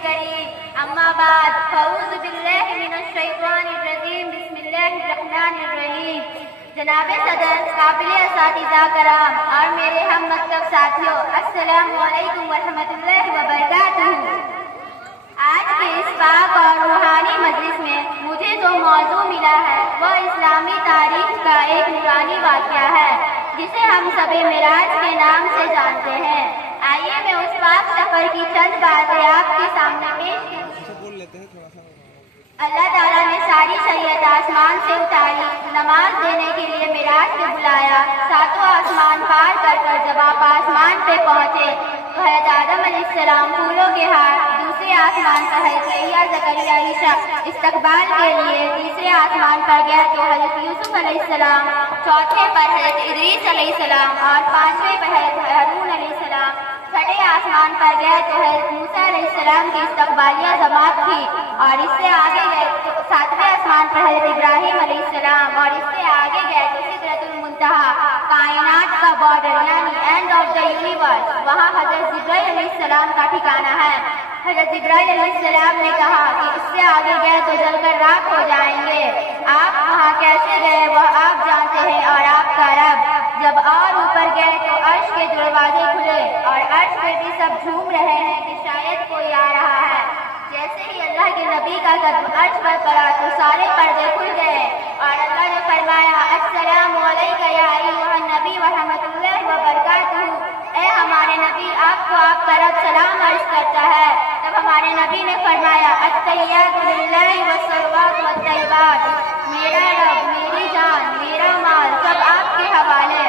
الكريم أما بعد فأعوذ بالله من الشيطان الرجيم بسم الله الرحمن الرحيم جناب صدر قابل اساتذہ کرام اور میرے ہم مکتب ساتھیوں السلام علیکم ورحمۃ اللہ وبرکاتہ۔ آج کے اس پاک اور روحانی مجلس میں مجھے جو موضوع ملا ہے وہ اسلامی تاریخ کا ایک نورانی واقعہ ہے جسے ہم سب معراج کے نام سے جانتے ہیں۔ آئیے میں اس پاک سفر کی چند باتیں آپ کے سامنے پیش اللہ تعالیٰ نے ساری شریعت آسمان سے اتاری، نماز دینے کے لیے معراج پہ بلایا، ساتوں آسمان پار کر جب آپ آسمان پہ پہنچے تو حضرت آدم علیہ السلام پھولوں کے ہار، دوسرے آسمان پر حضرت یحییٰ زکریا عیسیٰ استقبال کے لیے، تیسرے آسمان پر گیا تو حضرت یوسف علیہ السلام، چوتھے پر حضرت ادریس علیہ السلام اور پانچویں پر حضرت ہارون علیہ السلام، چھٹے آسمان پر گئے تو حضرت موسیٰ علیہ السلام کی استقبالیہ جماعت تھی، اور اس سے آگے گئے تو ساتویں آسمان پر حضرت ابراہیم علیہ السلام، اور اس سے آگے گئے تو سدرۃ المنتہا، کائنات کا بارڈر یعنی اینڈ آف دا یونیورس، وہاں حضرت جبرائیل علیہ السلام کا ٹھکانہ ہے۔ حضرت جبرائیل علیہ السلام نے کہا کہ اس سے آگے گئے تو جل کر راکھ ہو جائیں گے، آپ وہاں کیسے گئے وہ آپ جانتے ہیں اور آپ کا رب۔ جب اور اوپر گئے تو عرش کے دروازے کھلے اور عرش پہ بھی سب جھوم رہے ہیں کہ شاید کوئی آ رہا ہے۔ جیسے ہی اللہ کے نبی کا قدم عرش پر پڑا تو سارے پردے کھل گئے اور اللہ نے فرمایا السلام علیک یا ایھا النبی ورحمۃ اللہ وبرکاتہ، اے ہمارے نبی آپ کو آپ کا رب سلام عرض کرتا ہے۔ تب ہمارے نبی نے فرمایا التحیات للہ والصلوات والطیبات، میرا رب، میری جان، میرا مال سب آپ کے حوالے۔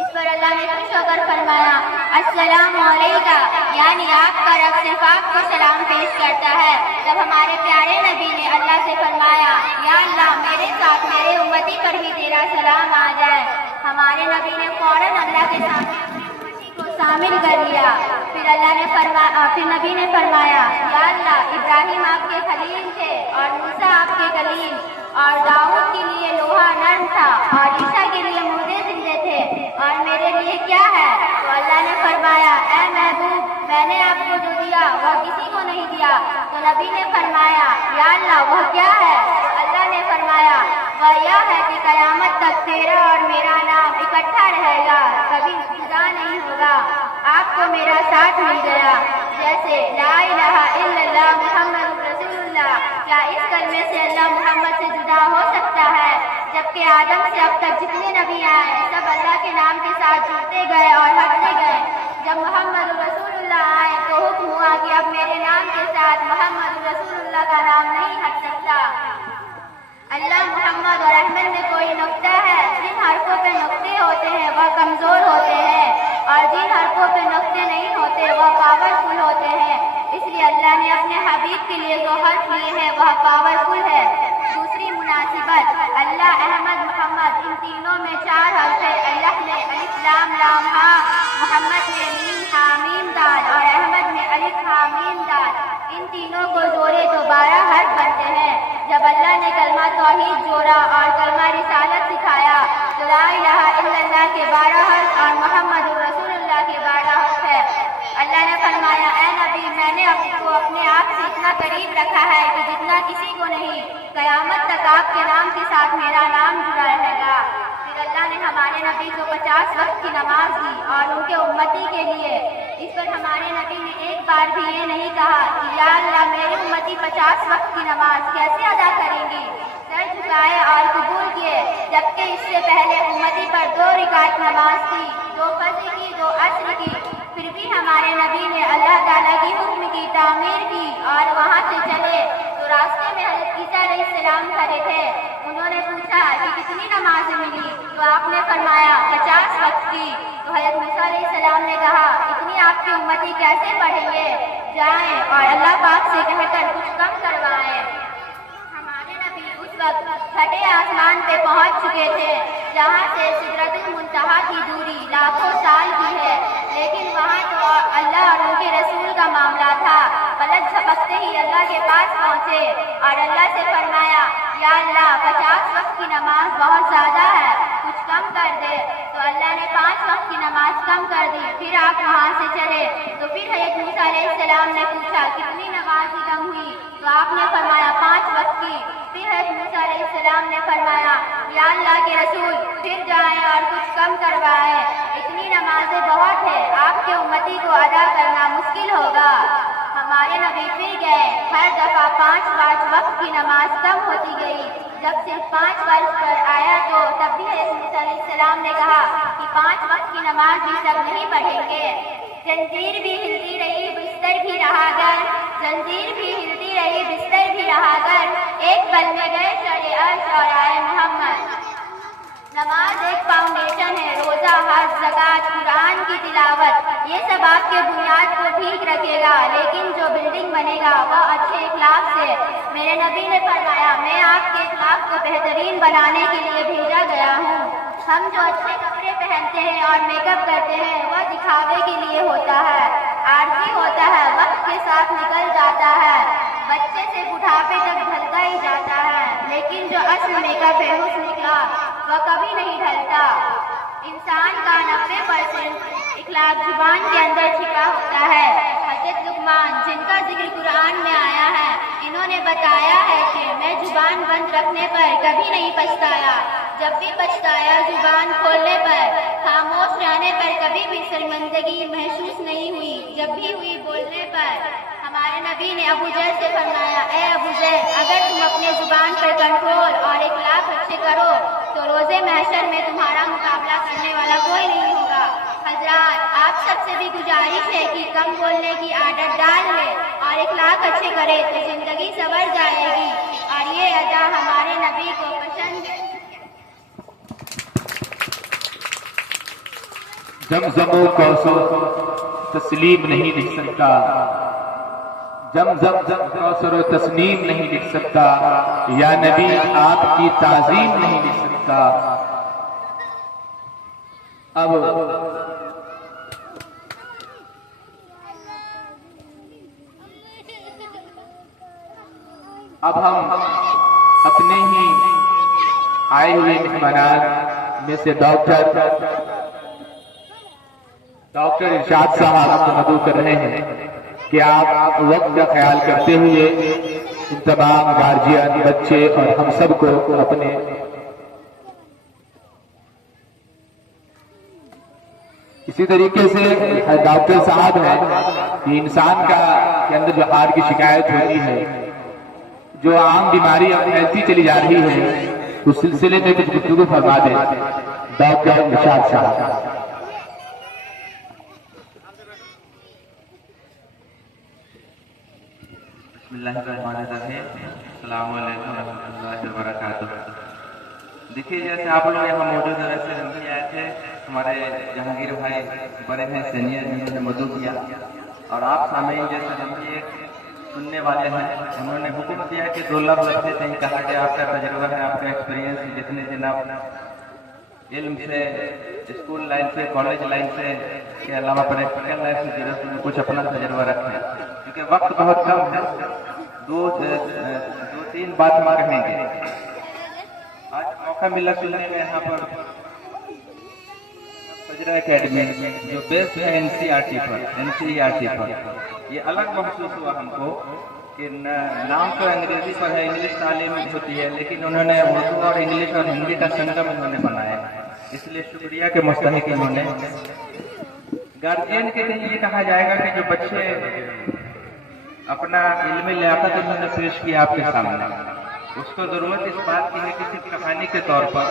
اس پر اللہ نے خوش ہو کر فرمایا السلام علیکہ، یعنی آپ کا رب صرف آپ کو سلام پیش کرتا ہے۔ تب ہمارے پیارے نبی نے اللہ سے فرمایا یا اللہ میرے ساتھ میرے امتی پر بھی تیرا سلام آ جائے۔ ہمارے نبی نے فوراً اللہ کے سامنے امتی کو شامل کر لیا۔ پھر نبی نے فرمایا یا اللہ ابراہیم آپ کے خلیل تھے اور موسیٰ آپ کے کلیم، اور داؤد کے لیے لوہا نرم تھا اور عیسیٰ کے لیے مردے زندے تھے، اور میرے لیے کیا ہے؟ تو اللہ نے فرمایا اے محبوب میں نے آپ کو جو دیا وہ کسی کو نہیں دیا۔ تو نبی نے فرمایا یا اللہ وہ کیا ہے؟ تو اللہ نے فرمایا وہ یہ ہے کہ قیامت تک تیرا اور میرا نام اکٹھا رہے گا، کبھی جدا نہیں ہوگا۔ آپ کو میرا ساتھ مل گیا، جیسے لا الہ الا اللہ محمد رسول اللہ، کیا اس کلمے سے اللہ محمد سے جدا ہو سکتا ہے؟ جبکہ آدم سے اب تک جتنے نبی آئے سب اللہ کے نام کے ساتھ جڑتے گئے اور ہٹتے گئے۔ جب محمد رسول اللہ آئے تو حکم ہوا کہ اب میرے نام کے ساتھ محمد رسول اللہ کا نام نہیں ہٹ سکتا۔ اللہ محمد اور احمد میں کوئی نقطہ ہے، جن حرفوں پہ نقطے ہوتے ہیں وہ کمزور ہوتے ہیں، اور جن حرفوں پہ نقطے نہیں ہوتے وہ پاورفل ہوتے ہیں۔ اس لیے اللہ نے اپنے حبیب کے لیے جو حرف لیے ہیں وہ پاورفل ہے۔ دوسری مناسبت اللہ، احمد، محمد، ان تینوں میں چار حرف ہے۔ اللہ نے الف لام لام ہا، محمد میں میم ہا میم دال، اور احمد میں الف ہا میم دال، ان تینوں کو جوڑے تو 12 حرف بنتے ہیں۔ جب اللہ نے کلمہ توحید جوڑا اور کلمہ رسالت سکھایا تو لا الہ الا اللہ کے 12 حرف اور محمد رسول اللہ کے 12 حرف ہے۔ اللہ نے فرمایا اے نبی میں نے آپ کو اپنے آپ سے اتنا قریب رکھا ہے کہ جتنا کسی کو نہیں، قیامت تک آپ کے نام کے ساتھ میرا نام جڑا رہے گا۔ پھر اللہ نے ہمارے نبی کو 50 وقت کی نماز دی اور ان کے امتی کے لیے۔ اس پر ہمارے نبی نے ایک بار بھی یہ نہیں کہا کہ یا اللہ میری امتی 50 وقت کی نماز کیسے ادا کریں گی، سر جھکائے اور قبول کیے، جبکہ اس سے پہلے امتی پر 2 رکعت نماز تھی، 2 فجر کی 2 عصر کی، پھر بھی ہمارے نبی نے اللہ تعالیٰ کی حکم کی تعمیر کی اور وہاں سے چلے تو راستے میں حضرت عیسیٰ علیہ السلام کھڑے تھے۔ انہوں نے پوچھا کہ کتنی نمازیں ملی؟ تو آپ نے فرمایا 50 وقت کی۔ تو حضرت موسیٰ علیہ السلام نے کہا اتنی آپ کی امتی کیسے پڑھیں گے، جائیں اور اللہ پاک سے کہہ کر کچھ کم کروائیں۔ ہمارے نبی اس وقت چھٹے آسمان پہ پہنچ چکے تھے جہاں سے سدرۃ المنتہا کی دوری لاکھوں سال کی ہے، لیکن وہاں تو اللہ اور ان کے رسول کا معاملہ تھا۔ پلک جھپکتے ہی اللہ کے پاس پہنچے اور اللہ سے فرمایا یا اللہ 50 وقت کی نماز بہت زیادہ ہے، कुछ कम कर दे। तो अल्लाह ने 5 वक्त की नमाज कम कर दी। फिर आप वहाँ से चले तो फिर हज़रत मूसा अलैहिस्सलाम ने पूछा कितनी नमाज की कम हुई? तो आपने फरमाया 5 वक्त की। फिर हज़रत मूसा अलैहिस्सलाम ने फरमाया या अल्लाह के रसूल फिर जाएं और कुछ कम करवाएं, इतनी नमाजें बहुत है, आपके उम्मती को अदा करना मुश्किल होगा। हमारे नबी फिर गए, हर दफा 5 वक्त की नमाज कम होती गई। जब सिर्फ 5 वर्ष पर आया तो तब भी हज़रत मूसा अलैहिस्सलाम ने कहा कि 5 वक्त की नमाज भी सब नहीं पढ़ेंगे। जंजीर भी हिलती रही बिस्तर भी रहा घर, जंजीर भी हिलती रही बिस्तर भी रहा घर, एक पल में गए शरे अर्श और आए मोहम्मद। नमाज एक फाउंडेशन है, रोजा, हज, ज़कात, कुरान की तिलावत, ये सब आपके बुनियाद को ठीक रखेगा, लेकिन जो बिल्डिंग बनेगा वह अच्छे इखलाक से। मेरे नबी ने फरमाया मैं आपके इखलाक को बेहतरीन बनाने के लिए भेजा गया हूँ। हम जो अच्छे कपड़े पहनते हैं और मेकअप करते हैं वह दिखावे के लिए होता है, आरजी होता है, वक्त के साथ निकल जाता है, बच्चे से बुढ़ापे तक ढलता ही जाता है, लेकिन जो असल मेकअप है हुस्न का वह कभी नहीं ढलता। इंसान का 90% इखलाक जुबान के अंदर छिपा होता है। हज़रत लुकमान जिनका जिक्र कुरान में आया है, इन्होंने बताया है कि मैं जुबान बंद रखने पर कभी नहीं पछताया, जब भी पछताया जुबान खोलने पर, खामोश रहने पर कभी भी शर्मिंदगी महसूस नहीं हुई, जब भी हुई बोलने पर। हमारे नबी ने अबू जहल से फरमाया ए अबू जहल, अगर तुम अपने जुबान पर कंट्रोल और इखलाक अच्छे करो तो रोजे महशर में तुम्हारा मुकाबला करने वाला कोई नहीं होगा। हजरात, आप सबसे भी गुजारिश है कि कम बोलने की आदत डाल ले और इखलाक अच्छे करे तो जिंदगी संवर जाएगी और ये अदा हमारे नबी को पसंद है। जमजमो कौसर तस्लीम नहीं लिख सकता, जमजम कौसर तस्नीम नहीं लिख सकता, या नबी आपकी ताजीम नहीं लिख सकता। अब हम अपने ही आए हुए मेहमान में से डॉक्टर इरशाद साहब को मदऊ कर रहे हैं कि आप वक्त का ख्याल करते हुए इन तमाम गार्जियन, बच्चे और हम सब को अपने इसी तरीके से डॉक्टर साहब हैं कि इंसान के अंदर जो हार्ट की शिकायत होती है, जो आम बीमारी अब फैलती चली जा रही है, उस सिलसिले में कुछ गुफ्तगू फरमा दें डॉक्टर इरशाद साहब। अस्सलाम वालेकुम रहमतुल्लाहि व बरकातुहू। देखिए, जैसे आप लोग यहाँ मौजूद हैं वैसे हम भी आए थे, हमारे जहांगीर भाई बड़े हैं, सीनियर, जिन्होंने मदऊ किया, और आप सामईन जैसे हम भी एक सुनने वाले हैं। उन्होंने हुक्म दिया कि 2 लफ्ज़ रखे थे, कहा कि आपका तजुर्बा है, आपका एक्सपीरियंस, जितने दिन आप इल्म से, स्कूल लाइन से, कॉलेज लाइन से के अलावा प्रैक्टिकल लाइफ से जुड़े उसमें कुछ अपना तजुर्बा रखें, क्योंकि वक्त बहुत कम है। 2-3 बात हम कहेंगे। आज मौका मिला सुनने में यहाँ पर फजरा एकेडमी जो बेस्ड है एनसीईआरटी पर, ये अलग महसूस हुआ हमको कि नाम तो अंग्रेजी पर है, इंग्लिश तालीम होती है, लेकिन उन्होंने उर्दू और इंग्लिश और हिंदी का संगम उन्होंने बनाया, इसलिए शुक्रिया के मुस्तहिक इन्होंने। गार्जियन के लिए ये कहा जाएगा कि जो बच्चे अपना इल्मी लियाकत उन्होंने पेश किया आपके सामने, उसको जरूरत इस बात की है कि सिर्फ कहानी के तौर पर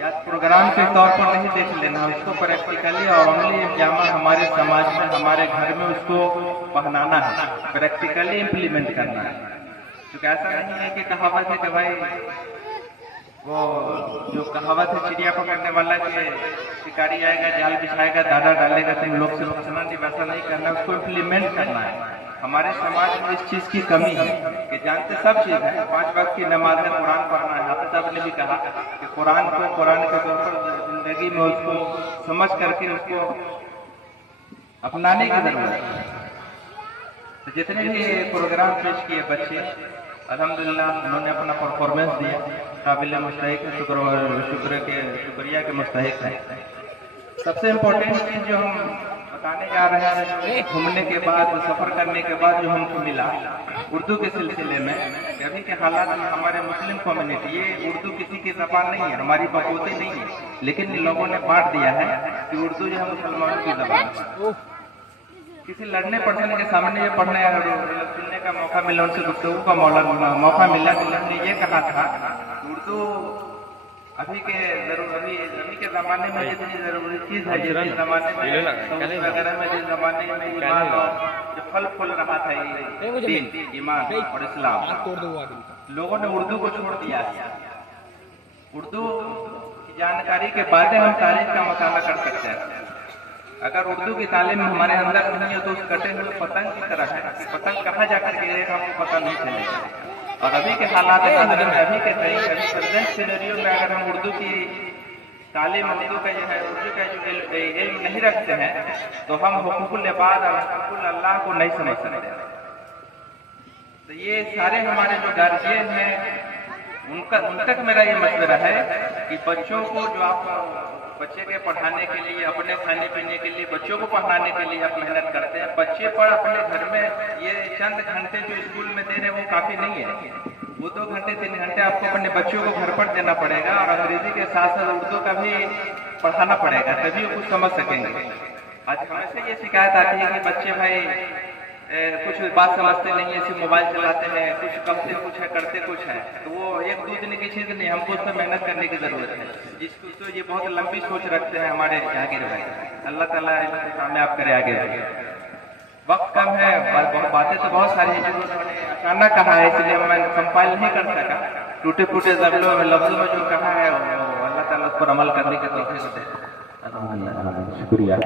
या प्रोग्राम के तौर पर नहीं देख लेना, उसको प्रैक्टिकली और ओनली जामा हमारे समाज में, हमारे घर में उसको पहनाना है, प्रैक्टिकली इम्प्लीमेंट करना है। क्योंकि ऐसा नहीं है कि कहावत है कि भाई वो जो कहावत है चिड़िया पकड़ने वाला के शिकारी आएगा, जाल बिछाएगा, दाना डालेगा, तुम लोग से बचना नहीं, वैसा नहीं करना, उसको इम्प्लीमेंट करना है। हमारे समाज में इस चीज की कमी है कि जानते सब चीज है, 5 वक्त की नमाज है, कुरान पढ़ना है। हाफिज साहब ने भी कहा कि कुरान को कुरान के तौर पर जिंदगी में उसको समझ करके उसको अपनाने की जरूरत है। तो जितने भी प्रोग्राम पेश किए बच्चे, अल्हम्दुलिल्लाह उन्होंने अपना परफॉर्मेंस दिया। काबिल मुस्तहिक है, शुक्रिया के मुस्तहिक है। सबसे इम्पोर्टेंट चीज जो हम बताने जा रहे हैं, घूमने के बाद, सफर करने के बाद जो हमको मिला उर्दू के सिलसिले में, कि अभी के हालात में हमारे मुस्लिम कम्युनिटी, ये उर्दू किसी की ज़बान नहीं है, हमारी बकौती नहीं है, लेकिन इन लोगों ने बांट दिया है कि उर्दू जो है मुसलमानों की ज़बान है। किसी लड़ने पढ़ने के सामने ये पढ़ने सुनने का मौका मिला, उनसे गुफ्तगू का मौका मिला, तो उन्होंने ये कहा था उर्दू अभी के ज़माने में जितनी जरूरी चीज है, जिस जमाने में वगैरह में, जिस जमाने में ईमान और जो फल फूल रहा था, ये दीन, ईमान और इस्लाम, लोगों ने उर्दू को छोड़ दिया है। उर्दू की जानकारी के बाद हम तारीख का मुताला कर सकते हैं। अगर उर्दू की तालीम हमारे अंदर नहीं है तो उस कटे हुए पतंग की तरह है कि पतंग कहाँ जाकर गिरेगा हमको पता नहीं चलेगा। और अभी के हालात अभी के प्रेजेंट सिनेरियो में अगर हम उर्दू की तालीम, उर्दू का जो है, उर्दू का जो इल्म नहीं रखते हैं तो हम हुकूकुल इबाद और हुकूकुल अल्लाह को नहीं समझ सकते। तो ये सारे हमारे जो गार्जियन हैं उन तक मेरा ये मशवरा है कि बच्चों को जो आप बच्चे के पढ़ाने के लिए, अपने खाने पीने के लिए, बच्चों को पढ़ाने के लिए आप मेहनत करते हैं, बच्चे पर अपने घर में ये चंद घंटे जो स्कूल में दे रहे हैं वो काफी नहीं है। वो 2 घंटे 3 घंटे आपको अपने बच्चों को घर पर देना पड़ेगा और अंग्रेजी के साथ साथ उर्दू का भी पढ़ाना पड़ेगा, तभी वो कुछ समझ सकेंगे। आज हमेशा ये शिकायत आती है कि बच्चे भाई कुछ बात समझते नहीं है, सिर्फ मोबाइल चलाते हैं, कुछ करते कुछ है, करते कुछ है। तो वो 1-2 दिन की चीज नहीं, हमको उस पर मेहनत करने की जरूरत है। जिसको तो ये बहुत लंबी सोच रखते हैं हमारे जाकिर भाई, अल्लाह ताला कामयाब करे आगे। वक्त कम है, बातें तो बहुत सारी हैं, अचानक कहा है इसलिए मैं कंपाइल नहीं कर सका। टूटे फूटे लफ्जों में जो कहा है वो अल्लाह ताला उस पर अमल करने की तौफीक दे। शुक्रिया।